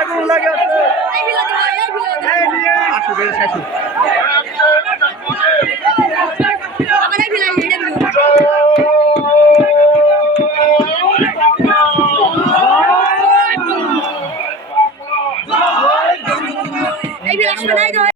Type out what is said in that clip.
আগুন লাগে আছে আসবে しくないと思います。